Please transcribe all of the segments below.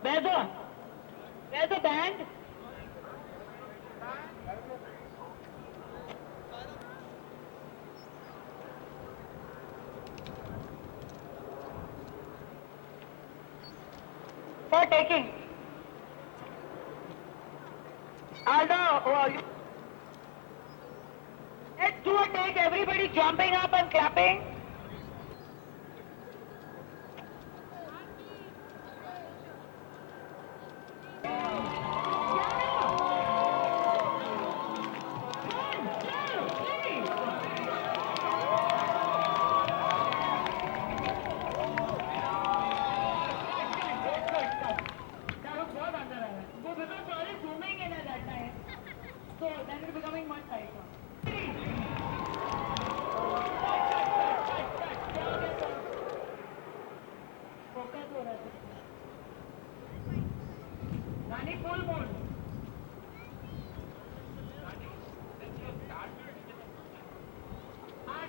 Where's the band? For taking. Aldo, who are you? Let's do a take, everybody jumping up and clapping. Rani, full mode.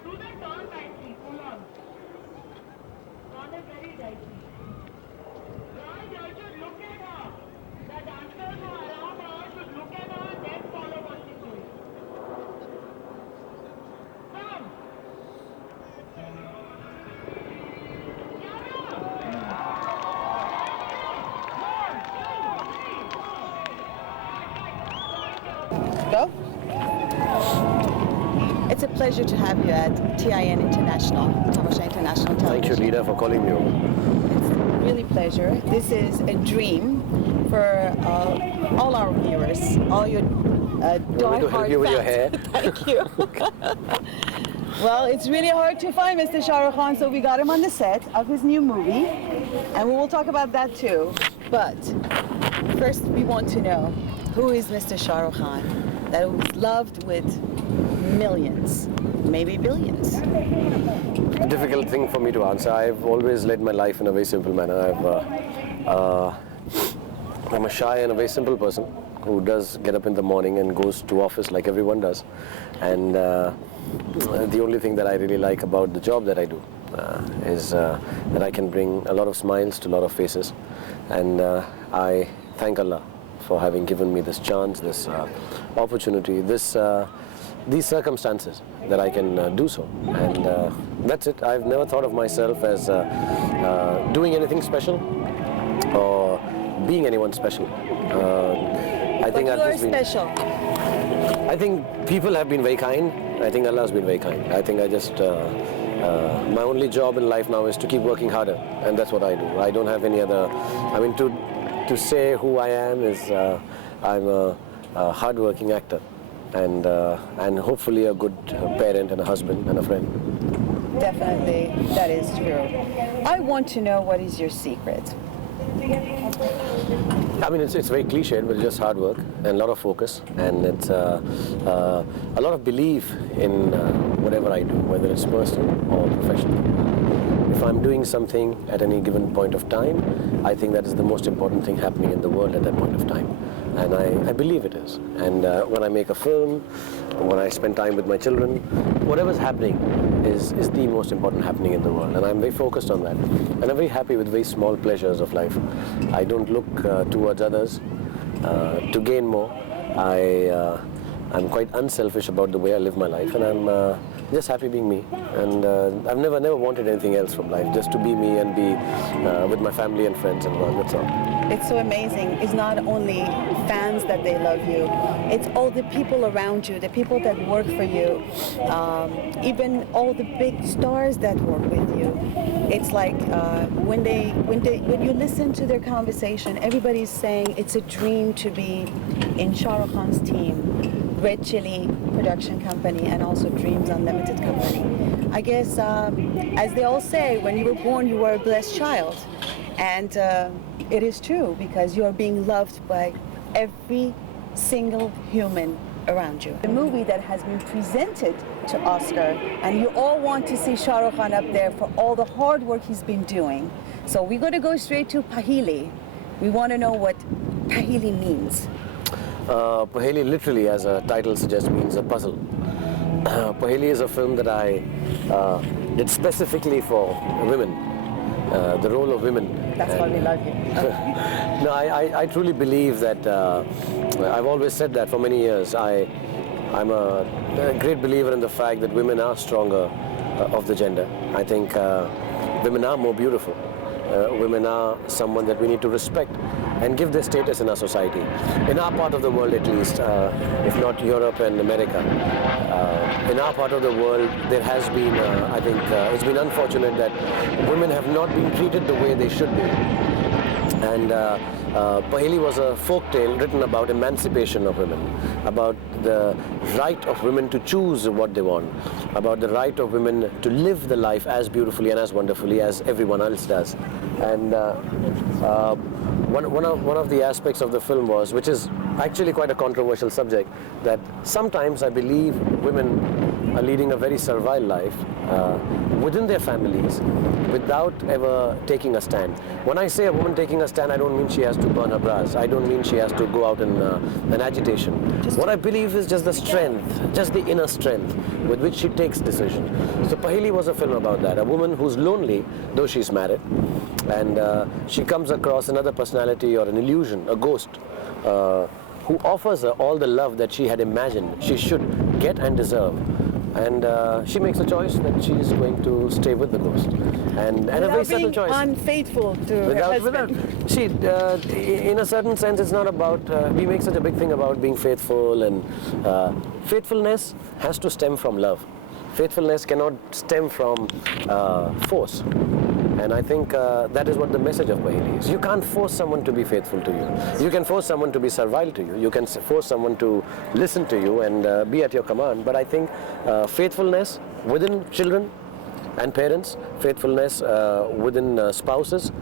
Do the turn nicely, full on. Turn is very dicey. Guys, you should look at her. The dancers who are around her should look at her and then follow what she's doing. Come. Go. It's a pleasure to have you at TIN International, Tamasha International Television. Thank you, Lida, for calling me over. It's really a pleasure. This is a dream for all our viewers, all your to help you with your hair. Thank you. Well, it's really hard to find Mr. Shah Rukh Khan, so we got him on the set of his new movie, and we will talk about that too. But first, we want to know, who is Mr. Shah Rukh Khan that was loved with millions, maybe billions? A difficult thing for me to answer. I've always led my life in a very simple manner. I'm a shy and a very simple person who does get up in the morning and goes to office like everyone does. And the only thing that I really like about the job that I do is that I can bring a lot of smiles to a lot of faces. And I thank Allah for having given me this chance, this opportunity, these circumstances that I can do so. And that's it. I've never thought of myself as doing anything special or being anyone special. I think But you are special. I think people have been very kind. I think Allah has been very kind. I think I just, my only job in life now is to keep working harder, and that's what I do. I don't have any other, I mean, to say who I am is, I'm a hard-working actor, and hopefully a good parent and a husband and a friend. Definitely, that is true. I want to know, what is your secret? I mean, it's very cliched, but it's just hard work and a lot of focus, and it's a lot of belief in whatever I do, whether it's personal or professional. If I'm doing something at any given point of time, I think that is the most important thing happening in the world at that point of time. and I believe it is. And when I make a film, when I spend time with my children, whatever's happening is the most important happening in the world, and I'm very focused on that. And I'm very happy with very small pleasures of life. I don't look towards others to gain more. I'm quite unselfish about the way I live my life, and I'm just happy being me. And I've never wanted anything else from life, just to be me and be with my family and friends and all, that's all. It's so amazing. It's not only fans that they love you, it's all the people around you, the people that work for you, even all the big stars that work with you. It's like when you listen to their conversation, everybody's saying it's a dream to be in Shah Rukh Khan's team, Red Chili production company, and also Dreams Unlimited company. I guess, as they all say, when you were born, you were a blessed child. And it is true, because you are being loved by every single human around you. A movie that has been presented to Oscar, and you all want to see Shah Rukh Khan up there for all the hard work he's been doing. So we're going to go straight to Paheli. We want to know what Paheli means. Paheli literally, as a title suggests, means a puzzle. Paheli is a film that I did specifically for women, the role of women. That's why we love you. No, I truly believe that, I've always said that for many years. I'm a great believer in the fact that women are stronger of the gender. I think women are more beautiful. Women are someone that we need to respect and give their status in our society. In our part of the world at least, if not Europe and America. In our part of the world, there has been, I think, it's been unfortunate that women have not been treated the way they should be. And Paheli was a folk tale written about emancipation of women, about the right of women to choose what they want, about the right of women to live the life as beautifully and as wonderfully as everyone else does. And one of the aspects of the film was, which is actually quite a controversial subject, that sometimes I believe women are leading a very servile life within their families without ever taking a stand. When I say a woman taking a stand, I don't mean she has to burn her bras. I don't mean she has to go out in an agitation. What I believe is just the strength, just the inner strength with which she takes decisions. So Paheli was a film about that. A woman who's lonely, though she's married, and she comes across another personality or an illusion, a ghost, who offers her all the love that she had imagined she should get and deserve. And she makes a choice that she is going to stay with the ghost. And a very subtle choice. Unfaithful to her husband. See, in a certain sense, it's not about, we make such a big thing about being faithful, and faithfulness has to stem from love. Faithfulness cannot stem from force. And I think that is what the message of Paheli is. You can't force someone to be faithful to you. You can force someone to be servile to you. You can force someone to listen to you and be at your command. But I think faithfulness within children and parents, faithfulness within spouses,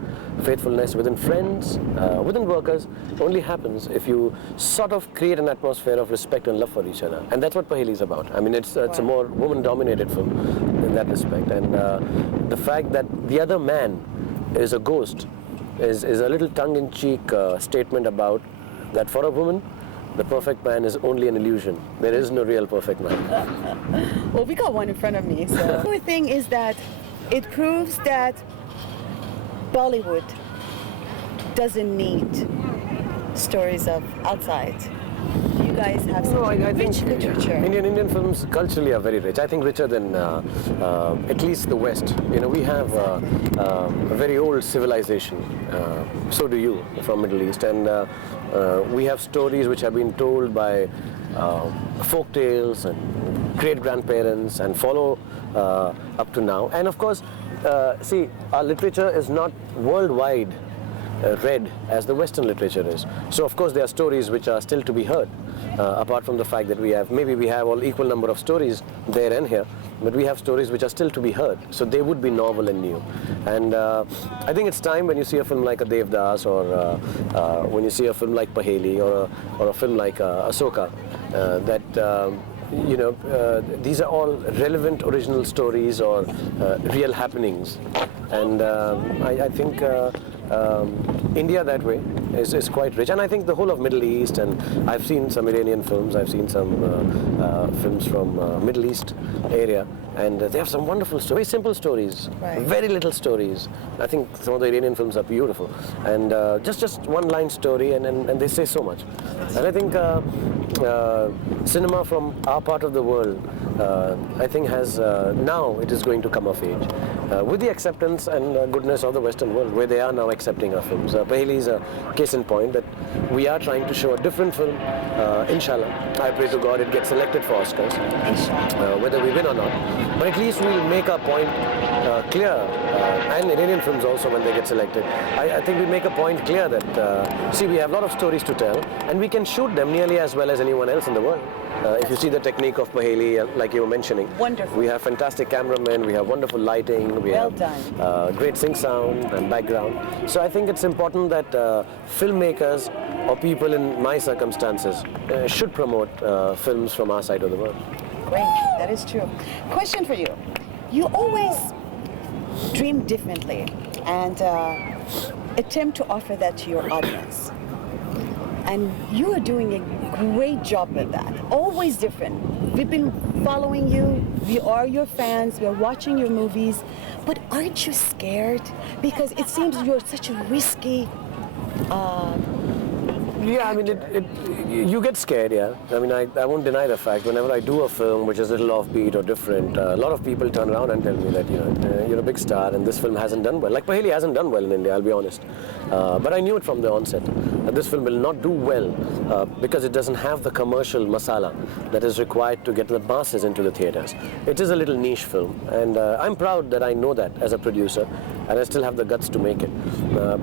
faithfulness within friends, within workers, only happens if you sort of create an atmosphere of respect and love for each other. And that's what Paheli is about. I mean, it's a more woman-dominated film in that respect. And the fact that the other man is a ghost is a little tongue-in-cheek statement about that for a woman, the perfect man is only an illusion. There is no real perfect man. Well, we got one in front of me. So. The other thing is that it proves that Bollywood doesn't need stories of outside. You guys have such rich literature. Indian films culturally are very rich. I think richer than at least the West. You know, we have a very old civilization. So do you, from Middle East, and we have stories which have been told by folk tales and great grandparents and follow up to now. And of course, see, our literature is not worldwide read as the Western literature is. So of course there are stories which are still to be heard, apart from the fact that we have all equal number of stories there and here, but we have stories which are still to be heard. So they would be novel and new. And I think it's time when you see a film like a Devdas, or when you see a film like Paheli, or a film like Asoka, that you know, these are all relevant original stories or real happenings. And I think India that way is quite rich, and I think the whole of Middle East, and I've seen some Iranian films, I've seen some films from Middle East area, and they have some wonderful stories, very simple stories, Right. very little stories. I think some of the Iranian films are beautiful, and just one line story, and they say so much. And I think cinema from our part of the world, I think has now it is going to come of age with the acceptance and goodness of the Western world, where they are now accepting our films. Paheli is a case in point that we are trying to show a different film. Inshallah, I pray to God it gets selected for Oscars, whether we win or not. But at least we'll make our point clear, and Iranian films also when they get selected. I think we make a point clear that, see, we have a lot of stories to tell, and we can shoot them nearly as well as anyone else in the world. If you see the technique of Paheli, like you were mentioning, Wonderful. we have fantastic cameramen, we have wonderful lighting, we Well have great sync sound and background. So I think it's important that filmmakers or people in my circumstances should promote films from our side of the world. Great, that is true. Question for you. You always dream differently and attempt to offer that to your audience. And you are doing a great job with that. Always different. We've been following you. We are your fans. We're watching your movies. But aren't you scared? Because it seems you're such a risky. Yeah, I mean, you get scared, yeah. I mean, I won't deny the fact, whenever I do a film which is a little offbeat or different, a lot of people turn around and tell me that, you're a big star and this film hasn't done well. Like Paheli hasn't done well in India, I'll be honest. But I knew it from the onset that this film will not do well because it doesn't have the commercial masala that is required to get the masses into the theaters. It is a little niche film, and I'm proud that I know that as a producer, and I still have the guts to make it.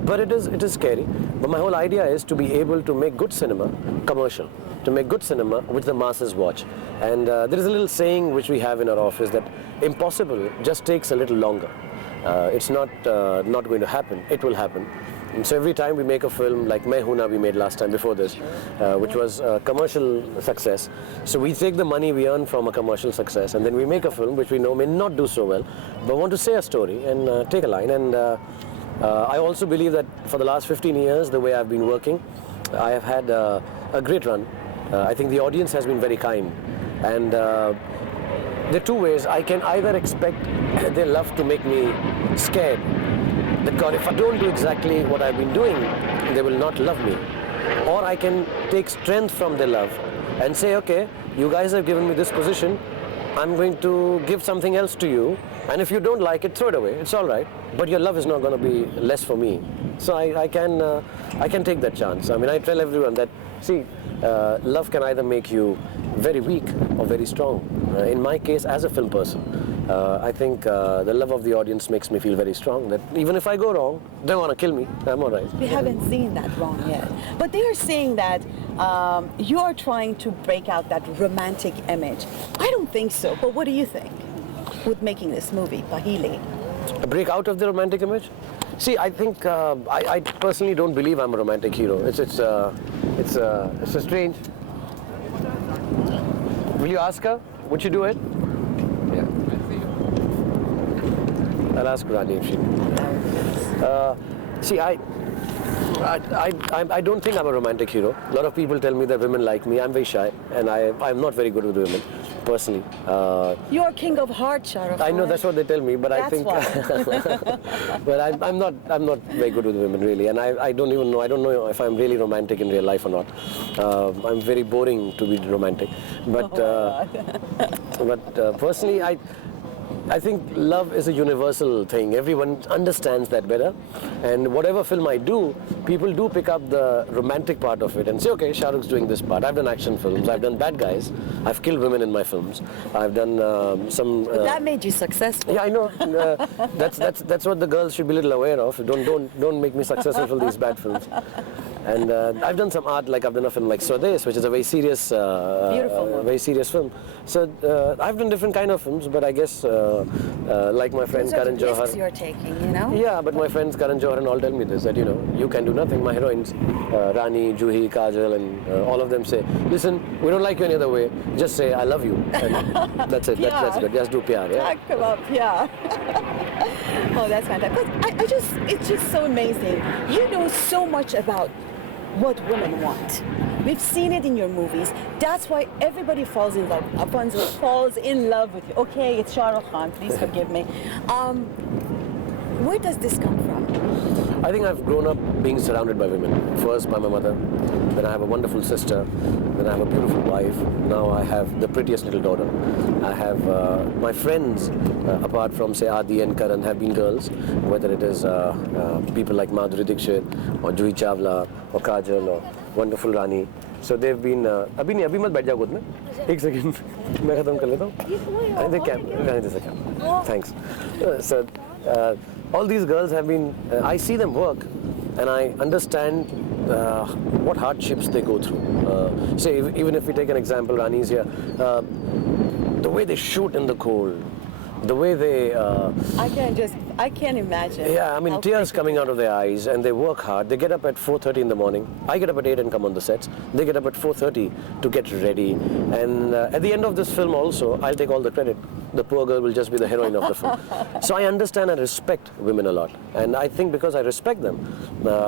But it is scary. But my whole idea is to be able to make good cinema commercial, to make good cinema which the masses watch. And there is a little saying which we have in our office that impossible just takes a little longer. It's not going to happen, it will happen. And so every time we make a film like Main Hoon Na we made last time before this, which was a commercial success. So we take the money we earn from a commercial success and then we make a film which we know may not do so well, but want to say a story and take a line. And I also believe that for the last 15 years, the way I've been working, I have had a great run. I think the audience has been very kind. And there are two ways. I can either expect their love to make me scared, that God, if I don't do exactly what I've been doing, they will not love me. Or I can take strength from their love and say, okay, you guys have given me this position, I'm going to give something else to you, and if you don't like it, throw it away, it's all right, but your love is not going to be less for me. So I can take that chance. I mean, I tell everyone that, see, love can either make you very weak or very strong. In my case, as a film person, I think the love of the audience makes me feel very strong, that even if I go wrong, they want to kill me, I'm all right. We haven't seen that wrong yet. But they are saying that you are trying to break out that romantic image. I don't think so, but what do you think with making this movie, Paheli? A break out of the romantic image? See, I think I personally don't believe I'm a romantic hero. It's a strange. Will you ask her? Would you do it? Yeah. I'll ask Rani if she. See, I don't think I'm a romantic hero. A lot of people tell me that women like me. I'm very shy, and I'm not very good with women, personally. You're king of hearts, Shah Rukh Khan. I know that's what they tell me, but That's I think. why. But I'm not very good with women really, and I don't even know. I don't know if I'm really romantic in real life or not. I'm very boring to be romantic, but personally, I think love is a universal thing. Everyone understands that better. And whatever film I do, people do pick up the romantic part of it and say, okay, Shah Rukh's doing this part. I've done action films. I've done bad guys. I've killed women in my films. I've done some... But that made you successful. Yeah, I know. That's what the girls should be a little aware of. Don't make me successful for these bad films. And I've done some art, like I've done a film like Swades, which is a very serious, Beautiful one. very serious film. So I've done different kind of films, but I guess like my friend Those are Karan the risks Johar. you're taking, you know? Yeah, but my friends Karan Johar and all tell me this, that you can do nothing. My heroines, Rani, Juhi, Kajal, and all of them say, listen, we don't like you any other way. Just say I love you, and that's it. That's good. Just do pyar. Yeah. Talk about, yeah. Oh, that's fantastic. But it's just so amazing. You know so much about what women want. We've seen it in your movies. That's why everybody falls in love. Alfonso falls in love with you. Okay, it's Shah Rukh Khan. Please forgive me. Where does this come from? I think I've grown up being surrounded by women. First by my mother, then I have a wonderful sister, then I have a beautiful wife. Now I have the prettiest little daughter. I have my friends, apart from say Adi and Karan, have been girls, whether it is people like Madhuri Dixit or Juhi Chawla or Kajal or wonderful Rani. So they've been. अभी मत बैठ जाओ खुद में. एक second मैं खत्म कर लेता हूँ. The cam. रहने दे cam. Thanks. So all these girls have been. I see them work, and I understand what hardships they go through. Say even if we take an example, Rani's here. The way they shoot in the cold, the way they. I can't imagine. Yeah, I mean, tears coming out of their eyes, and they work hard. They get up at 4:30 in the morning. I get up at 8 and come on the sets. They get up at 4:30 to get ready. And at the end of this film also, I'll take all the credit. The poor girl will just be the heroine of the film. So I understand and respect women a lot. And I think because I respect them,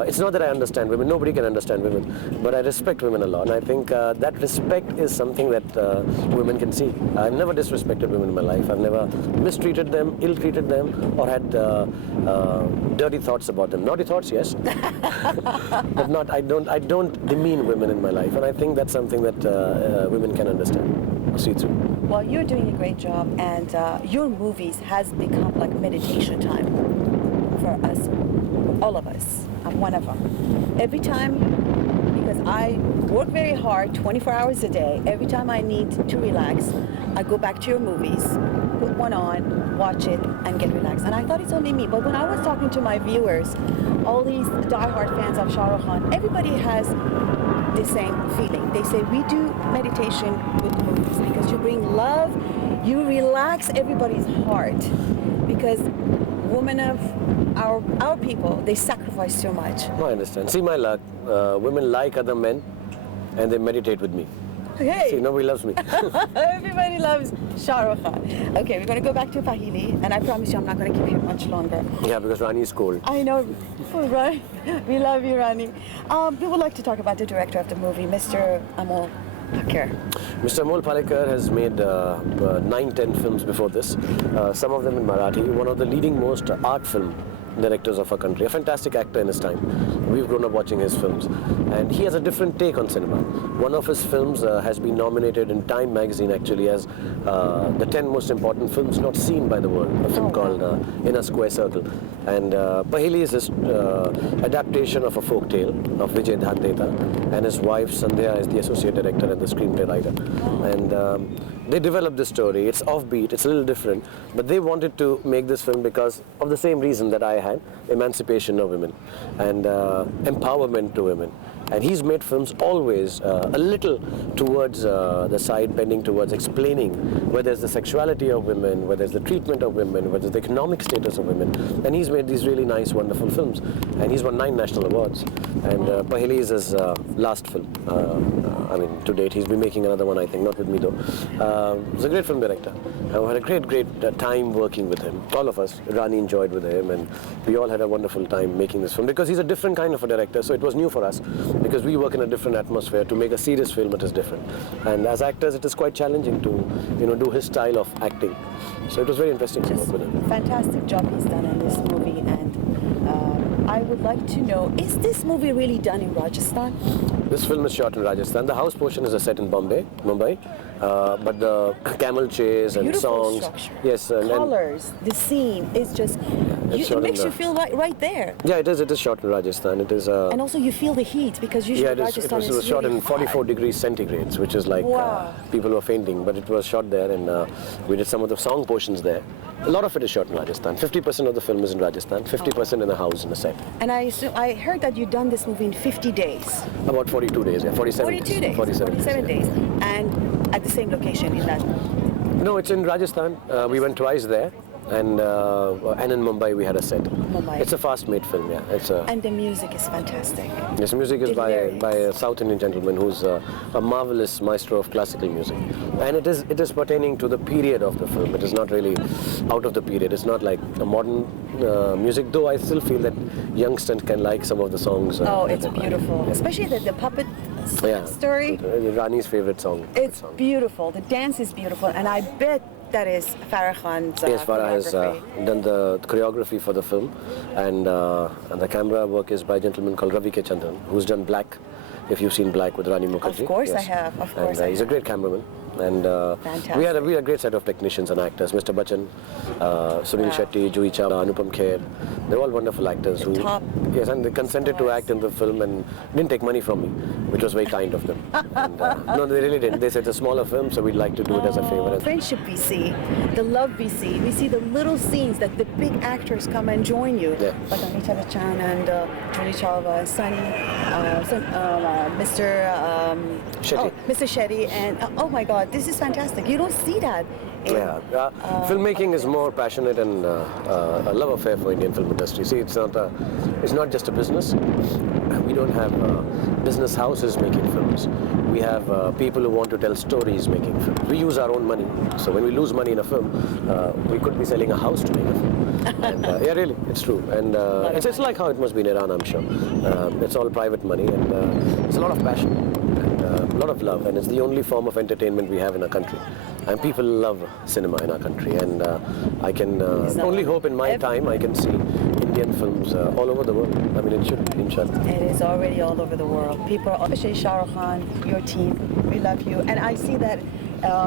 it's not that I understand women. Nobody can understand women. But I respect women a lot. And I think that respect is something that women can see. I've never disrespected women in my life. I've never mistreated them, ill-treated them, or had dirty thoughts about them. Naughty thoughts, yes, but not. I don't demean women in my life, and I think that's something that women can understand, or see through. Well, you're doing a great job, and your movies has become like meditation time for us, all of us. I'm one of them. Every time, because I work very hard, 24 hours a day. Every time I need to relax, I go back to your movies, put one on, watch it, and get relaxed. And I thought it's only me, but when I was talking to my viewers, all these diehard fans of Shah Rukh Khan, everybody has the same feeling. They say, we do meditation with movies because you bring love, you relax everybody's heart. Because women of our people, they sacrifice so much. I understand. See my luck. Women like other men, and they meditate with me. Hey. See, nobody loves me. Everybody loves Shah Rukh Khan. Okay, we're going to go back to Pahili, and I promise you I'm not going to keep you much longer. Yeah, because Rani is cold. I know. All right. We love you, Rani. We would like to talk about the director of the movie, Mr. Amol Packer. Mr. Amol Palekar has made 9-10 films before this, some of them in Marathi, one of the leading most art film directors of our country, a fantastic actor in his time. We've grown up watching his films, and he has a different take on cinema. One of his films has been nominated in Time magazine actually as the 10 most important films not seen by the world, a film called In a Square Circle. And Pahili is this adaptation of a folk tale of Vijay Dhanteta, and his wife Sandhya is the associate director and the screenplay writer. And they developed this story. It's offbeat, it's a little different, but they wanted to make this film because of the same reason that I had, emancipation of women and empowerment to women. And he's made films always a little towards the side bending towards explaining where there's the sexuality of women, where there's the treatment of women, where there's the economic status of women. And he's made these really nice, wonderful films. And he's won 9 national awards. And Pahili is his last film. I mean, to date, he's been making another one, I think, not with me though. He's a great film director. I had a great time working with him. All of us, Rani enjoyed with him, and we all had a wonderful time making this film because he's a different kind of a director, so it was new for us. Because we work in a different atmosphere. To make a serious film, it is different. And as actors, it is quite challenging to, do his style of acting. So it was very interesting to work with him. Fantastic job he's done in this movie, and I would like to know, is this movie really done in Rajasthan? This film is shot in Rajasthan. The house portion is a set in Mumbai. But the camel chase and Beautiful songs, structure. yes, Colors, the scene is just, it makes you feel right there. Yeah, it is shot in Rajasthan. It is. And also you feel the heat because usually Rajasthan it was shot really in 44 hot. degrees centigrades, which is like people were fainting. But it was shot there, and we did some of the song portions there. A lot of it is shot in Rajasthan. 50% of the film is in Rajasthan, 50% in a house in a set. And I heard that you've done this movie in 50 days. About 42 days, yeah, 47 42 days. 47 days. And at the same location in that. No, it's in Rajasthan. We went twice there, and in Mumbai we had a set. Mumbai. It's a fast-made film, yeah. It's a. And the music is fantastic. This music is by Hilarious. a South Indian gentleman who's a marvelous maestro of classical music, and it is pertaining to the period of the film. It is not really out of the period. It's not like a modern music, though. I still feel that youngsters can like some of the songs. Oh, that it's they like. beautiful, especially the puppet story. Rani's favorite song. It's beautiful. The dance is beautiful, and I bet that is Farah Khan's Yes, Farah has choreography. done the choreography for the film, and the camera work is by a gentleman called Ravi K. Chandran, who's done Black. If you've seen Black with Rani Mukherjee. Of course yes. I have. Of course And I he's a great cameraman. And we had a great set of technicians and actors. Mr. Bachchan, Sunil Shetty, Juhi Chawla, Anupam Kher. They're all wonderful actors who. Top. Yes, and they consented to act in the film and didn't take money from me, which was very kind of them. And, no, they really didn't. They said it's a smaller film, so we'd like to do it as a favor. The friendship we see, the love we see the little scenes that the big actors come and join you. Yeah. Like Amitabh Bachchan and Juhi Chawla, Sunny, Mr. Shetty. Oh, Mr. Shetty, and oh my God, this is fantastic. You don't see that. Yeah, filmmaking is more passionate and a love affair for Indian film industry. See, it's not just a business. We don't have business houses making films. We have people who want to tell stories making films. We use our own money. So when we lose money in a film, we could be selling a house to make a film. And, yeah, really, it's true. And it's like how it must be in Iran, I'm sure. It's all private money, and it's a lot of passion and a lot of love. And it's the only form of entertainment we have in our country. And people love cinema in our country, and I can only hope in my time I can see Indian films all over the world. I mean, it should, inshallah. It is already all over the world. People, especially Shah Rukh Khan, your team, we love you. And I see that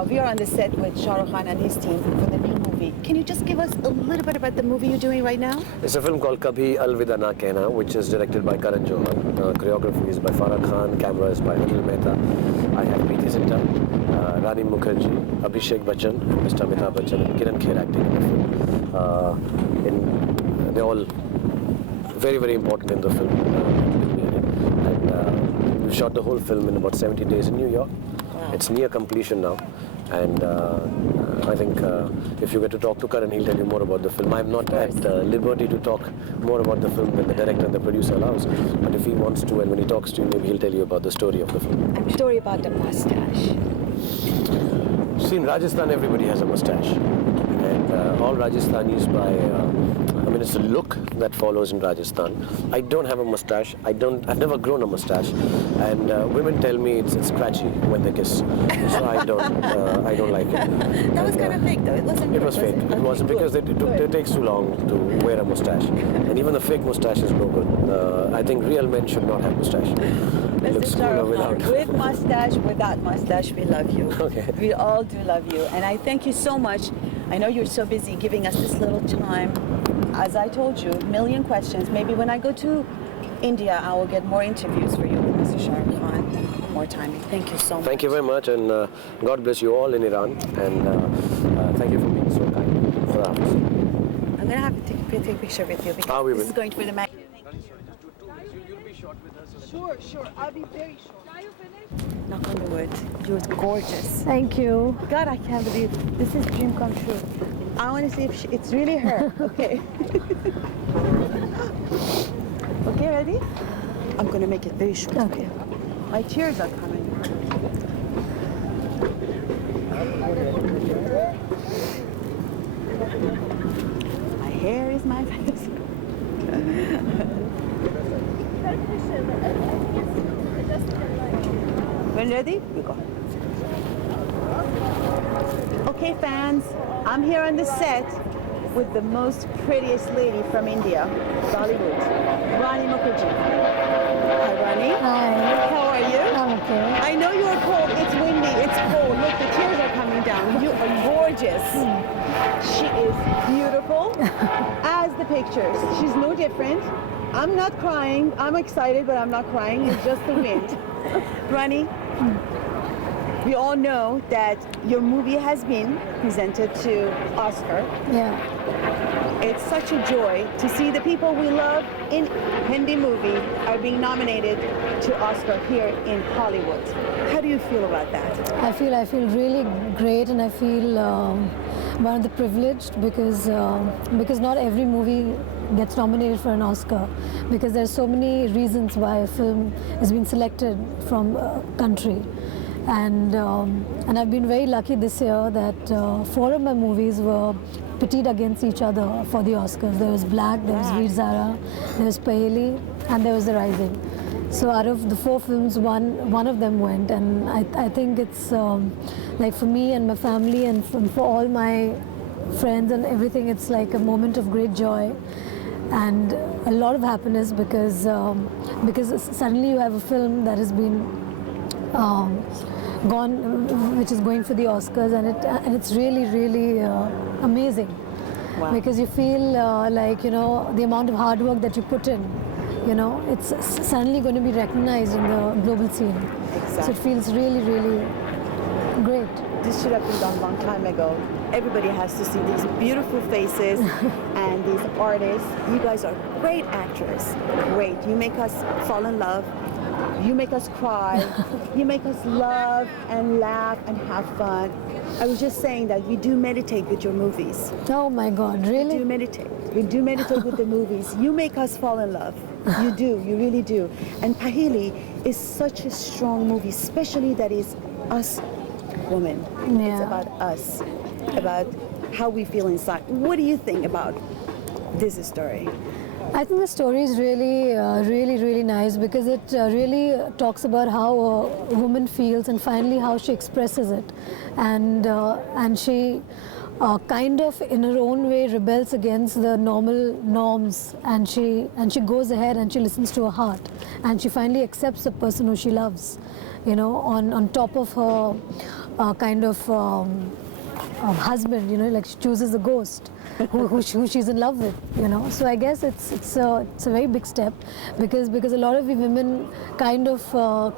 we are on the set with Shah Rukh Khan and his team for the new movie. Can you just give us a little bit about the movie you're doing right now? It's a film called Kabhi Alvida Na Kehna, which is directed by Karan Johar. Choreography is by Farah Khan, camera is by Anil Mehta. I have Preeti Zinta, Rani Mukherjee, Abhishek Bachchan, Mr. Amitabh Bachchan, and Kiran Kher acting in the film. They're all very, very important in the film. And we shot the whole film in about 70 days in New York. Wow. It's near completion now. And I think if you get to talk to Karan, he'll tell you more about the film. I'm not at liberty to talk more about the film than the director and the producer allows. But if he wants to, and when he talks to you, maybe he'll tell you about the story of the film. A story about the mustache. See, in Rajasthan, everybody has a mustache. And all Rajasthanis I mean, it's a look that follows in Rajasthan. I don't have a mustache. I've never grown a mustache. And women tell me it's scratchy when they kiss. So I don't like it. That was kind of fake though, it wasn't? It was fake. It wasn't because it takes too long to wear a mustache. And even the fake mustache is no good. I think real men should not have mustache. It looks cooler without. With mustache, without mustache, we love you. Okay. We all do love you. And I thank you so much. I know you're so busy giving us this little time. As I told you, a million questions. Maybe when I go to India, I will get more interviews for you with Mr. Shah Rukh Khan. More time. Thank you so much. Thank you very much, and God bless you all in Iran. And thank you for being so kind for us. I'm going to have to take a picture with you because we this will. is going to be the magazine. You'll be short with us. Sure. I'll be very short. Are you finished? Knock on the wood. You're gorgeous. Thank you. God, I can't believe this is dream come true. I want to see if it's really her. Okay. Okay, ready? I'm going to make it very short. Okay. My tears are coming. My hair is my face. When ready? We go. Okay, fans, I'm here on the set with the most prettiest lady from India, Bollywood, Rani Mukherjee. Hi, Rani. Hi. How are you? I'm okay. I know you're cold. It's windy. It's cold. Look, the tears are coming down. You are gorgeous. She is beautiful as the pictures. She's no different. I'm not crying. I'm excited, but I'm not crying. It's just the wind. Rani, we all know that your movie has been presented to Oscar. Yeah. It's such a joy to see the people we love in Hindi movie are being nominated to Oscar here in Hollywood. How do you feel about that? I feel really great, and I feel one of the privileged because not every movie gets nominated for an Oscar, because there's so many reasons why a film is being selected from a country. And I've been very lucky this year that 4 of my movies were pitted against each other for the Oscars. There was Black, there was Veer Zara, there was Paheli, and there was The Rising. So out of the 4 films, one of them went, and I think it's like for me and my family and for all my friends and everything, it's like a moment of great joy and a lot of happiness because suddenly you have a film that has been which is going for the Oscars, and it's really amazing. Wow. Because you feel like, you know, the amount of hard work that you put in, you know, it's suddenly going to be recognized in the global scene. Exactly. So it feels really great. This should have been done a long time ago. Everybody has to see these beautiful faces and these artists. You guys are great actors. Great. You make us fall in love. You make us cry. You make us love and laugh and have fun. I was just saying that we do meditate with your movies. Oh my God, really? We do meditate. We do meditate with the movies. You make us fall in love. You do. You really do. And Paheli is such a strong movie, especially that is us women. Yeah. It's about us, about how we feel inside. What do you think about this story? I think the story is really nice because it really talks about how a woman feels and finally how she expresses it, and she kind of in her own way rebels against the normal norms, and she goes ahead and she listens to her heart, and she finally accepts the person who she loves, you know, on top of her kind of husband, you know, like she chooses a ghost who she's in love with, you know. So I guess it's a very big step because a lot of we women kind of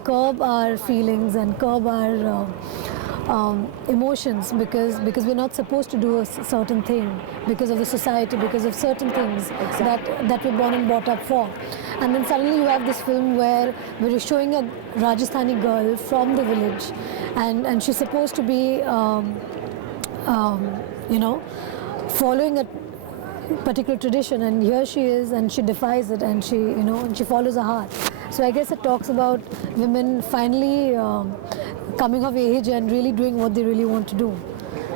curb our feelings and curb our emotions because we're not supposed to do a certain thing because of the society, because of certain things that we're born and brought up for. And then suddenly you have this film where you're showing a Rajasthani girl from the village, and she's supposed to be you know, following a particular tradition, and here she is and she defies it, and she, you know, and she follows her heart. So I guess it talks about women finally coming of age and really doing what they really want to do.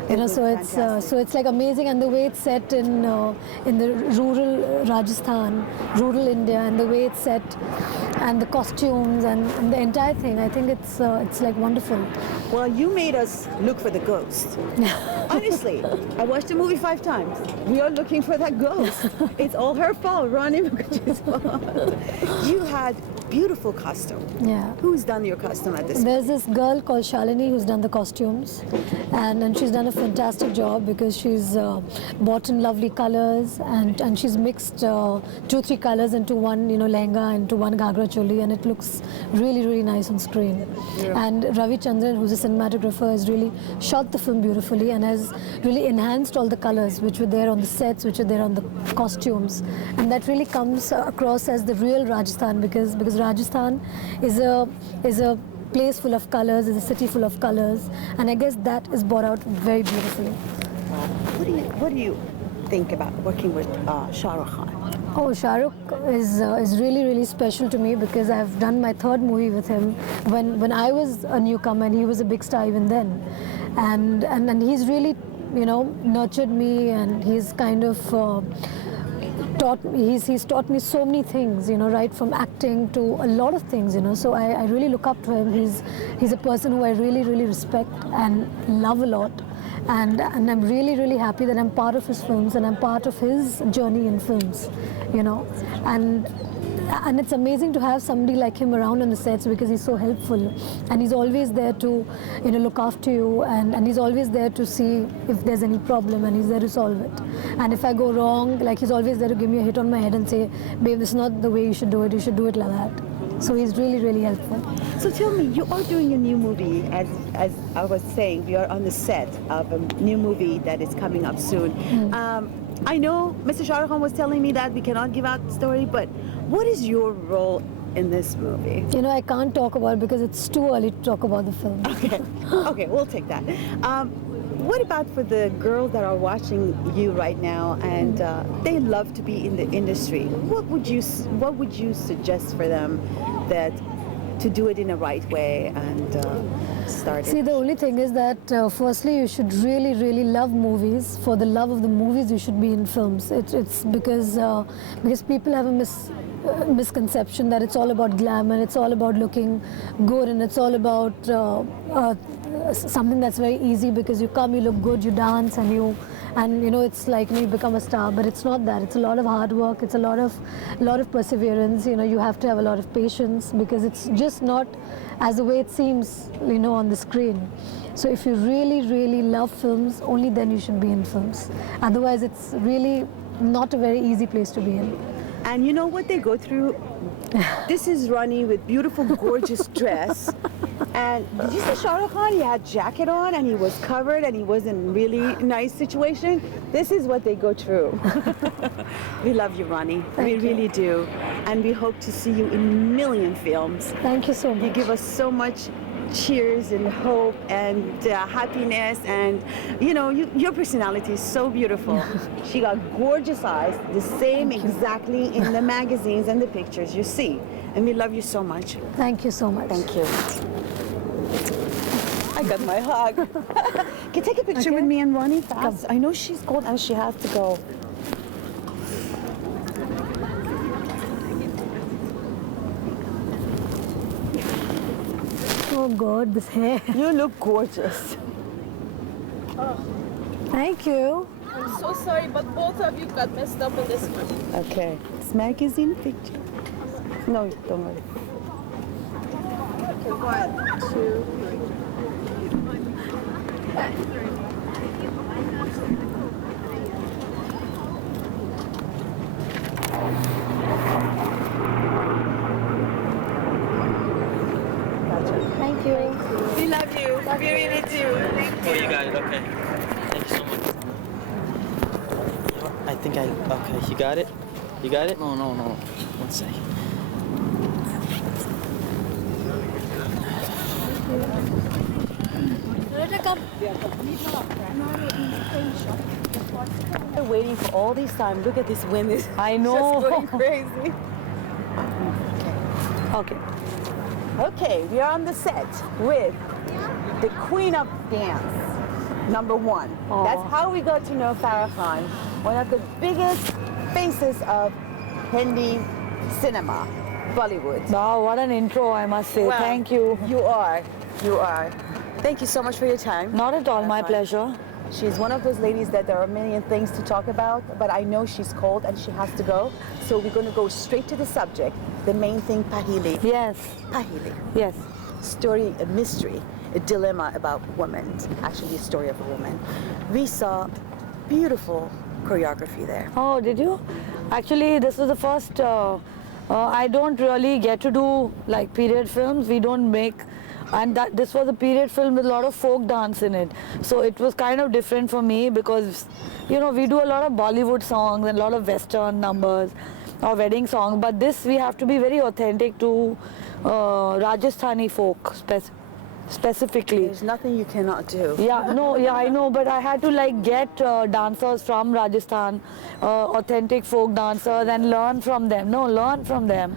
You know, so it's like amazing, and the way it's set in the rural Rajasthan, rural India, and the way it's set, and the costumes and the entire thing. I think it's like wonderful. Well, you made us look for the ghost. Honestly, I watched the movie 5 times. We are looking for that ghost. It's all her fault, Rani Mukherjee's fault. You had beautiful costume. Yeah. Who's done your costume at this point? There's this girl called Shalini who's done the costumes, and she's done a fantastic job because she's bought in lovely colors, and she's mixed 2-3 colors into one, you know, lehenga, into one ghagra choli, and it looks really nice on screen. Yeah. And Ravi Chandran, who's a cinematographer, has really shot the film beautifully and has really enhanced all the colors which were there on the sets, which are there on the costumes, and that really comes across as the real Rajasthan because Rajasthan is a place full of colors, is a city full of colors, and I guess that is brought out very beautifully. What do you think about working with Shah Rukh Khan? Oh, Shah Rukh is really special to me because I've done my 3rd movie with him when I was a newcomer and he was a big star even then, and he's really, you know, nurtured me, and he's kind of he's taught me so many things, you know, right from acting to a lot of things, you know. So I really look up to him. He's a person who I really respect and love a lot, and I'm really happy that I'm part of his films and I'm part of his journey in films, you know. And it's amazing to have somebody like him around on the sets because he's so helpful, and he's always there to, you know, look after you, and he's always there to see if there's any problem, and he's there to solve it. And if I go wrong, like, he's always there to give me a hit on my head and say, babe, this is not the way you should do it like that. So he's really, really helpful. So tell me, you are doing a new movie, as I was saying, we are on the set of a new movie that is coming up soon. I know Mr. Shah Rukh Khan was telling me that we cannot give out the story, but what is your role in this movie? You know, I can't talk about it because it's too early to talk about the film. Okay, okay, we'll take that. What about for the girls that are watching you right now and they love to be in the industry? What would you suggest for them that to do it in a right way and start See, it? the only thing is that firstly, you should really, really love movies. For the love of the movies, you should be in films. It's because people have a misconception that it's all about glamour, it's all about looking good, and it's all about something that's very easy because you come, you look good, you dance, and you know it's like you become a star. But it's not that. It's a lot of hard work. It's a lot of perseverance. You know, you have to have a lot of patience because it's just not as the way it seems, you know, on the screen. So if you really, really love films, only then you should be in films. Otherwise, it's really not a very easy place to be in. And you know what they go through? This is Rani with beautiful, gorgeous dress. And did you see Shah Rukh Khan? He had jacket on and he was covered and he was in really nice situation. This is what they go through. We love you, Rani. We really do. And we hope to see you in a million films. Thank you so much. You give us so much cheers and hope and happiness, and you know, your personality is so beautiful. She got gorgeous eyes, the same exactly in the magazines and the pictures you see, and we love you so much. Thank you so much. Thank you. I got my hug. Can you take a picture with me and Rani fast? I know she's cold and she has to go. Oh God, this hair. You look gorgeous. Thank you. I'm so sorry, but both of you got messed up in this one. Okay. It's magazine picture. No, don't worry. Okay, 1, 2, 3. Thank you. We love you. We really do. Oh, you got it. Okay. Thank you so much. I think okay, you got it? You got it? No. One second. We're waiting for all this time. Look at this wind. It's I know. just going crazy. Okay. Okay, we are on the set with the queen of dance, #1. That's how we got to know Farah Khan, one of the biggest faces of Hindi cinema, Bollywood. Wow, what an intro, I must say. Well, Thank you. You are. Thank you so much for your time. Not at all, my pleasure. She's one of those ladies that there are a million things to talk about, but I know she's cold and she has to go. So we're going to go straight to the subject. The main thing, Pahili. Yes, Pahili. yes. Story, a mystery, a dilemma about women. Actually, a story of a woman. We saw beautiful choreography there. Oh, did you? Actually, this was the first. I don't really get to do like period films. We don't make. And this was a period film with a lot of folk dance in it. So it was kind of different for me because, you know, we do a lot of Bollywood songs and a lot of Western numbers or wedding songs. But this, we have to be very authentic to Rajasthani folk specifically. There's nothing you cannot do. Yeah, no, yeah, I know, but I had to like get dancers from Rajasthan, authentic folk dancers, and learn from them. Learn from them,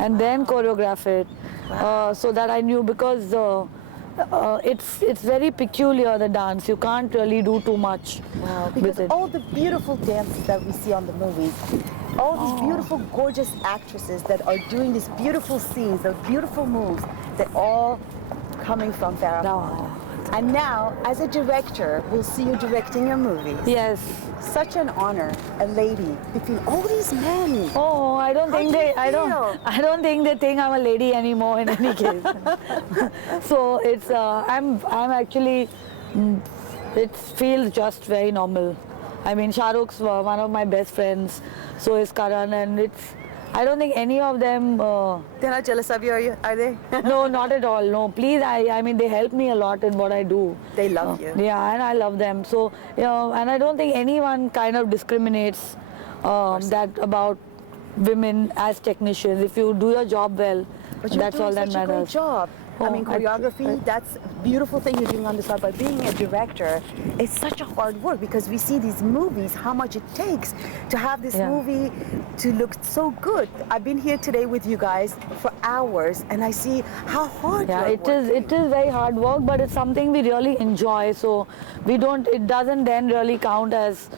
and then choreograph it. So that I knew, because it's very peculiar, the dance. You can't really do too much Because with it. all the beautiful dances that we see on the movies, all these beautiful, gorgeous actresses that are doing these beautiful scenes, those beautiful moves, they're all coming from Farah Khan. And now, as a director, we'll see you directing your movies. Yes. Such an honor, a lady between all these men. Oh, I don't think do you they. I don't think they think I'm a lady anymore. In any case. So it's. I'm actually. It feels just very normal. I mean, Shah Rukh's one of my best friends. So is Karan, and I don't think any of them. They're not jealous of you, are they? No, not at all. No, please. I mean, they help me a lot in what I do. They love you. Yeah, and I love them. So, and I don't think anyone kind of discriminates that about women as technicians. If you do your job well, But you're that's doing all that such a great matters. job. I mean, Oh, choreography, that's a beautiful thing you're doing on the side. But being a director, it's such a hard work because we see these movies, how much it takes to have this Yeah. movie to look so good. I've been here today with you guys for hours and I see how hard Yeah, you're it is very hard work, but it's something we really enjoy. So it doesn't then really count as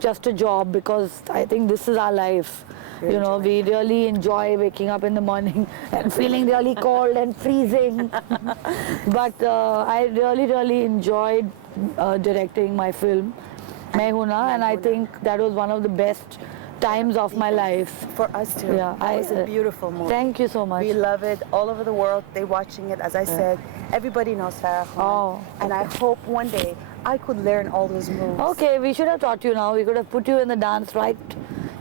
just a job, because I think this is our life. You know, we really enjoy waking up in the morning and feeling really cold and freezing. But I really enjoyed directing my film, Main Hoon Na, and I think that was one of the best times of my life. For us too. Yeah, That was a beautiful movie. Thank you so much. We love it. All over the world, they're watching it. As I said, everybody knows Farah Khan. Oh, And I hope one day I could learn all those moves. Okay, we should have taught you now. We could have put you in the dance right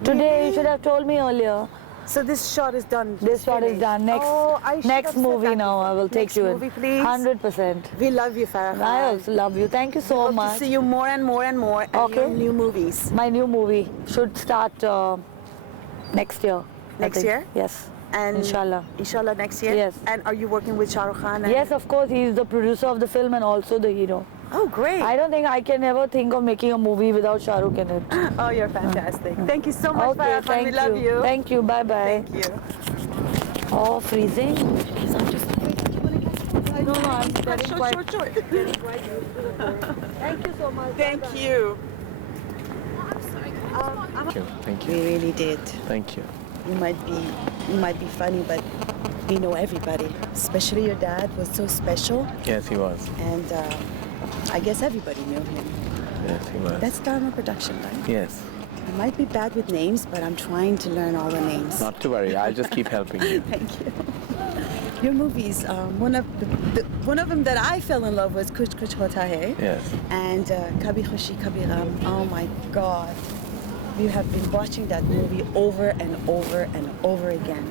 today. You should have told me earlier. So this shot is done. This shot is finished. done. Next, Oh, I should next have said movie that now. before. I will take Next you movie, in. please. 100%. We love you, Farah Khan. I also love you. Thank you so Hope much. to see you more and more and more. And Okay. your new movies. My new movie should start next year. I Next think. year? Yes. And Inshallah. Inshallah next year. Yes. And are you working with Shah Rukh Khan? and- Yes, of course. He is the producer of the film and also the hero. Oh, great. I don't think I can ever think of making a movie without Shah Rukh in it. Oh, you're fantastic. Thank you so much, Okay, Farah Khan. thank We love you. Thank you. Bye bye. Thank you. Oh, freezing. No, I'm getting Short, quite. short, short. Thank you so much. Thank you. Thank you. We really did. Thank you. You might be funny, but we know everybody. Especially your dad was so special, Yes, he was. and I guess everybody knew him. Yes, he was. That's Dharma production, right? Yes. I might be bad with names, but I'm trying to learn all the names. Not to worry. I'll just keep helping you. Thank you. Your movies, one of them that I fell in love with, Kuch Kuch Hota Hai, Yes. and Kabhi Khushi Kabhi Gham. Oh my God, we have been watching that movie over and over and over again.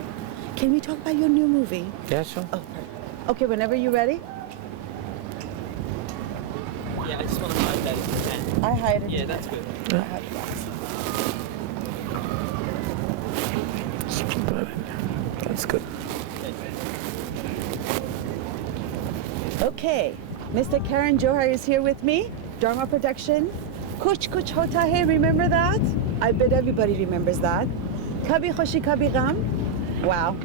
Can we talk about your new movie? Yeah, sure. Oh, perfect. Okay, whenever you're ready. Yeah, I just want to hide that if you can. I hide it. Yeah, that's good. I hide it. That's good. Okay, Mr. Karan Johar is here with me. Dharma Production. Kuch Kuch Hota Hai, remember that? I bet everybody remembers that. Kabhi Khushi Kabhi Gham. Wow.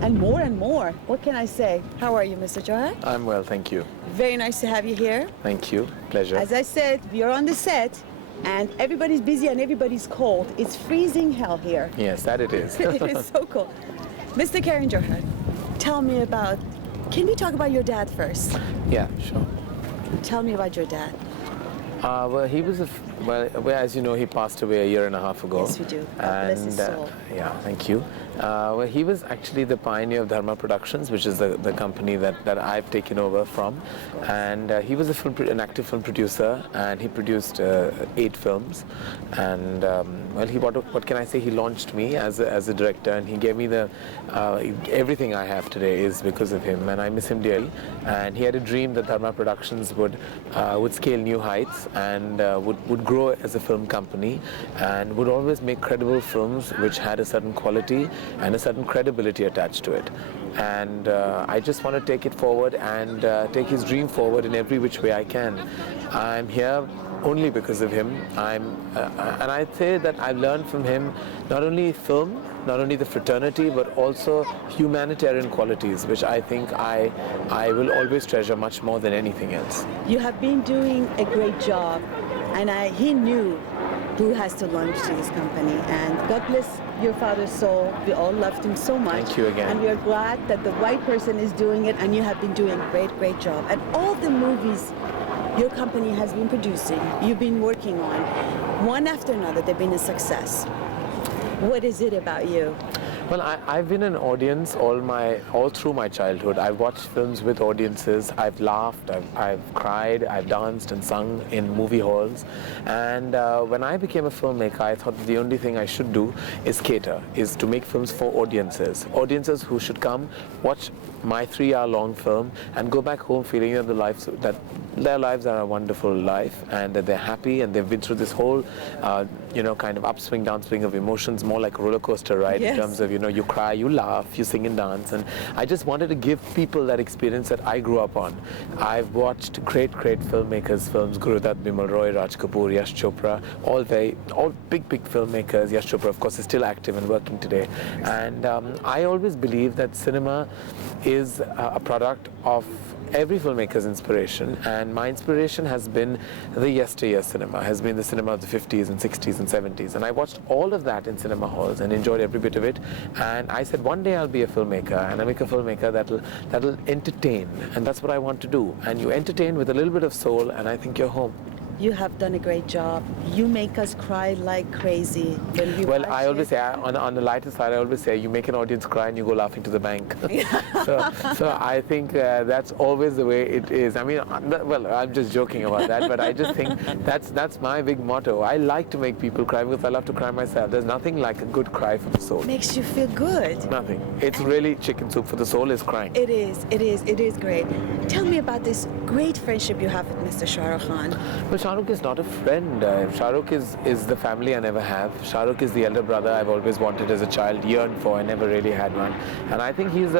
And more. What can I say? How are you, Mr. Johar? I'm well, thank you. Very nice to have you here. Thank you. Pleasure. As I said, we are on the set and everybody's busy and everybody's cold. It's freezing hell here. Yes, that it is. It is so cold. Mr. Karan Johar, tell me about, can we talk about your dad first? Yeah, sure. Tell me about your dad. Well, he was well, as you know, he passed away a year and a half ago. Yes, we do. God bless his soul. Yeah, thank you. Well, he was actually the pioneer of Dharma Productions, which is the company that I've taken over from. And he was an active film producer, and he produced 8 films. And well, what can I say? He launched me as a director, and he gave me everything I have today is because of him, and I miss him dearly. And he had a dream that Dharma Productions would scale new heights and would grow as a film company, and would always make credible films which had a certain quality and a certain credibility attached to it. And I just want to take it forward and take his dream forward in every which way I can. I'm here only because of him. And I'd say that I've learned from him not only film, not only the fraternity, but also humanitarian qualities, which I think I will always treasure much more than anything else. You have been doing a great job, and he knew who has to launch to this company. And God bless your father's soul. We all loved him so much. Thank you again. And we are glad that the right person is doing it, and you have been doing a great job. And all the movies your company has been producing, you've been working on, one after another, they've been a success. What is it about you? Well, I've been an audience all through my childhood. I've watched films with audiences. I've laughed, I've cried, I've danced and sung in movie halls. And when I became a filmmaker, I thought the only thing I should do is cater, is to make films for audiences. Audiences who should come, watch my 3-hour-long film and go back home feeling that their lives are a wonderful life and that they're happy and they've been through this whole, kind of upswing, downswing of emotions, more like a roller coaster ride in terms of, you cry, you laugh, you sing and dance. And I just wanted to give people that experience that I grew up on. I've watched great filmmakers' films, Guru Dutt, Bimal Roy, Raj Kapoor, Yash Chopra, all big filmmakers. Yash Chopra, of course, is still active and working today. And I always believe that cinema is a product of every filmmaker's inspiration, and my inspiration has been the yesteryear cinema, has been the cinema of the 50s and 60s and 70s, and I watched all of that in cinema halls and enjoyed every bit of it. And I said, one day I'll be a filmmaker, and I'll make a filmmaker that'll entertain, and that's what I want to do. And you entertain with a little bit of soul, and I think you're home. You have done a great job. You make us cry like crazy when we watch I always it. say, on the lighter side, I always say, you make an audience cry and you go laughing to the bank. so I think that's always the way it is. I mean, I'm just joking about that, but I just think that's my big motto. I like to make people cry because I love to cry myself. There's nothing like a good cry for the soul. Makes you feel good. Nothing. It's really chicken soup for the soul is crying. It is great. Tell me about this great friendship you have with Mr. Shah Rukh Khan. Well, Shah Rukh is not a friend. Shah Rukh is the family I never have. Shah Rukh is the elder brother I've always wanted as a child, yearned for. I never really had one. And I think he's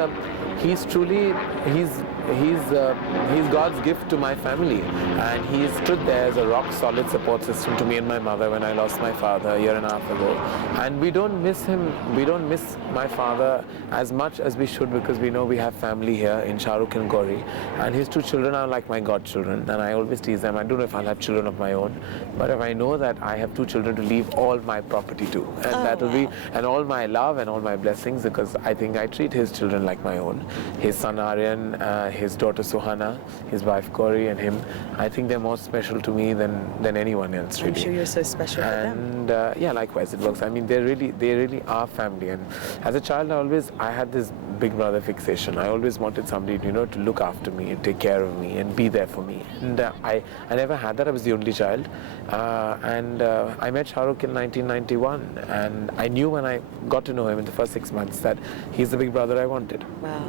God's gift to my family. And he stood there as a rock solid support system to me and my mother when I lost my father a year and a half ago. And we don't miss him. We don't miss my father as much as we should because we know we have family here in Shah Rukh and Gauri. And his 2 children are like my godchildren. And I always tease them. I don't know if I'll have children of my own, but if I know that I have 2 children to leave all my property to, and that'll be, and all my love and all my blessings, because I think I treat his children like my own. His son Aryan, his daughter Suhana, his wife Gauri, and him. I think they're more special to me than anyone else. Really. I'm sure you're so special to them. And yeah, likewise it works. I mean, they really are family. And as a child, I had this big brother fixation. I always wanted somebody, to look after me and take care of me and be there for me. And I never had that. I was the only child. I met Shah Rukh in 1991, and I knew when I got to know him in the first 6 months that he's the big brother I wanted. Wow.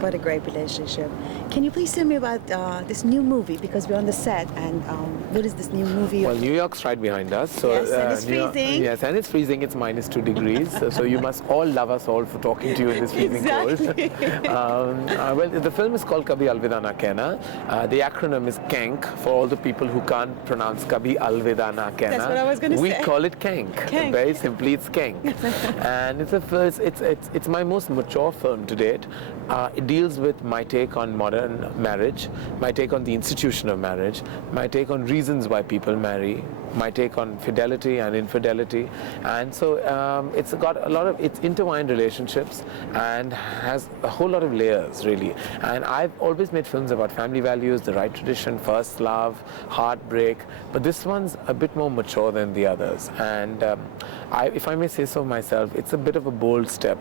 What a great relationship. Can you please tell me about this new movie? Because we're on the set, and what is this new movie? Well, New York's right behind us. So, yes, and it's freezing. Yes, and it's freezing. It's -2 degrees. So you must all love us all for talking to you in this freezing cold. Well, the film is called Kabhi Alvida Na Kehna. The acronym is KANK for all the people who can't pronounce Kabhi Alvida Na Kehna. That's what I was going to say. We call it KANK. Very simply, it's KANK. And it's my most mature film to date. It deals with my take on modern marriage, my take on the institution of marriage, my take on reasons why people marry, my take on fidelity and infidelity. And so it's got it's intertwined relationships and has a whole lot of layers, really. And I've always made films about family values, the right tradition, first love, heartbreak, but this one's a bit more mature than the others. And if I may say so myself, it's a bit of a bold step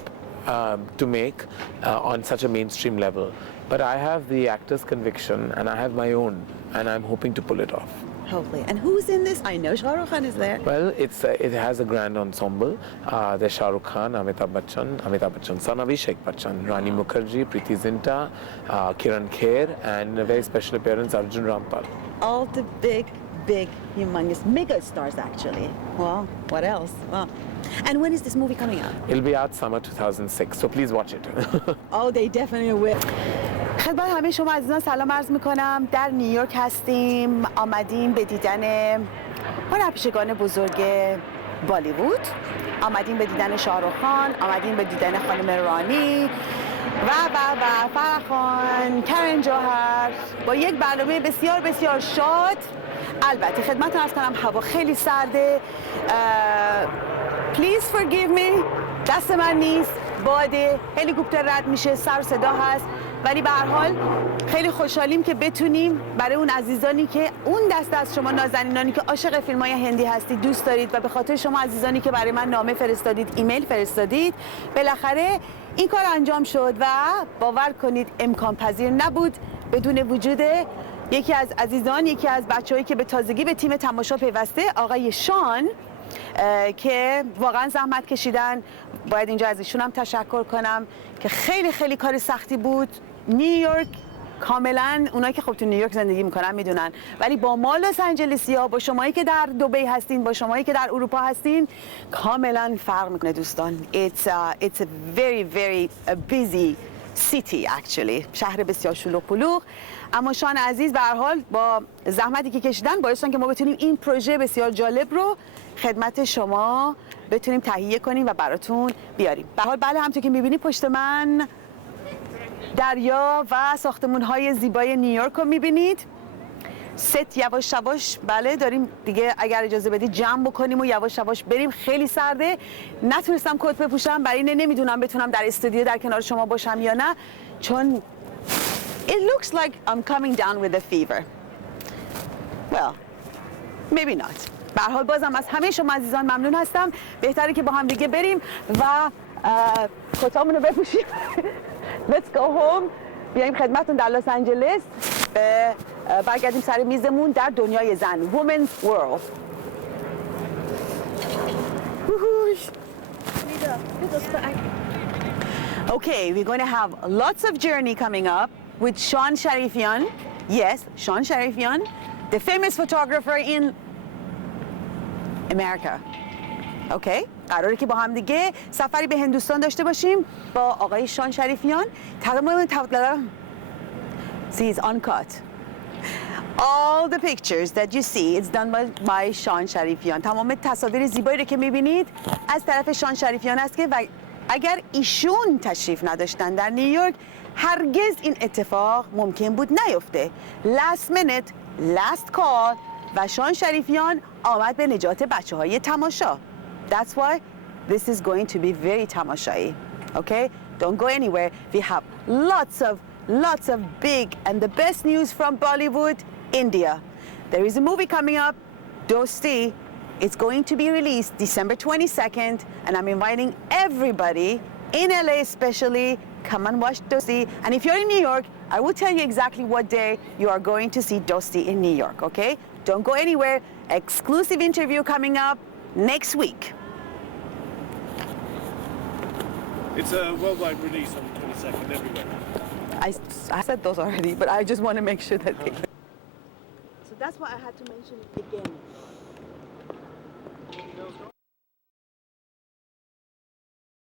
to make on such a mainstream level. But I have the actor's conviction and I have my own, and I'm hoping to pull it off. Hopefully. And who's in this? I know Shah Rukh Khan is there. Well, it has a grand ensemble. There's Shah Rukh Khan, Amitabh Bachchan's son Abhishek Bachchan, Rani Mukherjee, Preeti Zinta, Kiran Kher, and a very special appearance, Arjun Rampal. All the big, humongous mega stars, actually. Well, what else? Well, and when is this movie coming out? It'll be out summer 2006, so please watch it. Oh, they definitely will. خدمت همه شما عزیزان سلام عرض میکنم. در نیویورک هستیم. آمدیم به دیدن هنرپیشگان بزرگ بالیوود. آمدیم به دیدن شاه رخ خان. آمدیم به دیدن خانم رانی و فرح خان، کرن جوهر با یک برنامه بسیار شاد. البته خدمتتون عرض کنم هوا خیلی سرده. Please forgive me. دست من نیست. باد هلیکوپتر رد میشه، سر و صدا هست. ولی به هر حال خیلی خوشحالیم که بتونیم برای اون عزیزانی که اون دسته از شما نازنینانی که عاشق فیلم‌های هندی هستید دوست دارید و به خاطر شما عزیزانی که برای من نامه فرستادید ایمیل فرستادید بالاخره این کار انجام شد و باور کنید امکان پذیر نبود بدون وجود یکی از عزیزان یکی از بچه‌هایی که به تازگی به تیم تماشا پیوسته آقای شان که واقعا زحمت کشیدن. باید اینجا از ایشون هم تشکر کنم که خیلی خیلی کار سختی بود. نیویورک کاملا اونایی که خب تو نیویورک زندگی میکنن میدونن، ولی با ما لس آنجلسیا، با شمایی که در دبی هستین، با شمایی که در اروپا هستین کاملا فرق میکنه دوستان. It's a very very busy city actually. شهر بسیار شلوغ پلوغ، اما شان عزیز به هر حال با زحمتی که کشیدن باعث شدن که ما بتونیم این پروژه بسیار جالب رو خدمت شما بتونیم تهیه کنیم و براتون بیاریم. به هر حال بله، همونطور که می‌بینید پشت من دریا و ساختمان‌های زیبای نیویورک رو می‌بینید. ست یواش یواش بله داریم دیگه، اگر اجازه بدید جمع بکنیم و یواش یواش بریم. خیلی سرده، نتونستم کت بپوشم، برای اینه نمیدونم بتونم در استودیو در کنار شما باشم یا نه، چون it looks like I'm coming down with a fever. Well, maybe not. به هر حال بازم از همه شما عزیزان ممنون هستم. بهتره که با هم دیگه بریم و کتامون رو بپوشیم. Let's go home. بیایم خدمتتون در لس آنجلس، برگردیم سر میزمون در دنیای زن. Women's World. Okay, we're going to have lots of journey coming up with Sean Sharifian. Yes, Sean Sharifian, the famous photographer in America. Okay, قراره که با هم دیگه سفری به هندوستان داشته باشیم با آقای شان شریفیان. See, it's uncut. All the pictures that you see, it's done by شان شریفیان. تمام تصاویر زیبایی رو که می‌بینید از طرف شان شریفیان است که اگر ایشون تشریف نداشتن در نیویورک هرگز این اتفاق ممکن بود نیفته. Last minute, last call و شان شریفیان آمد به نجات بچه‌های تماشا. That's why this is going to be very tamashai. Okay? Don't go anywhere. We have lots of big and the best news from Bollywood, India. There is a movie coming up, Dosti. It's going to be released December 22nd, and I'm inviting everybody in LA especially, come and watch Dosti. And if you're in New York, I will tell you exactly what day you are going to see Dosti in New York, okay? Don't go anywhere. Exclusive interview coming up next week. It's a worldwide release on the 22nd everywhere. I said those already, but I just want to make sure that they... So that's why I had to mention it again.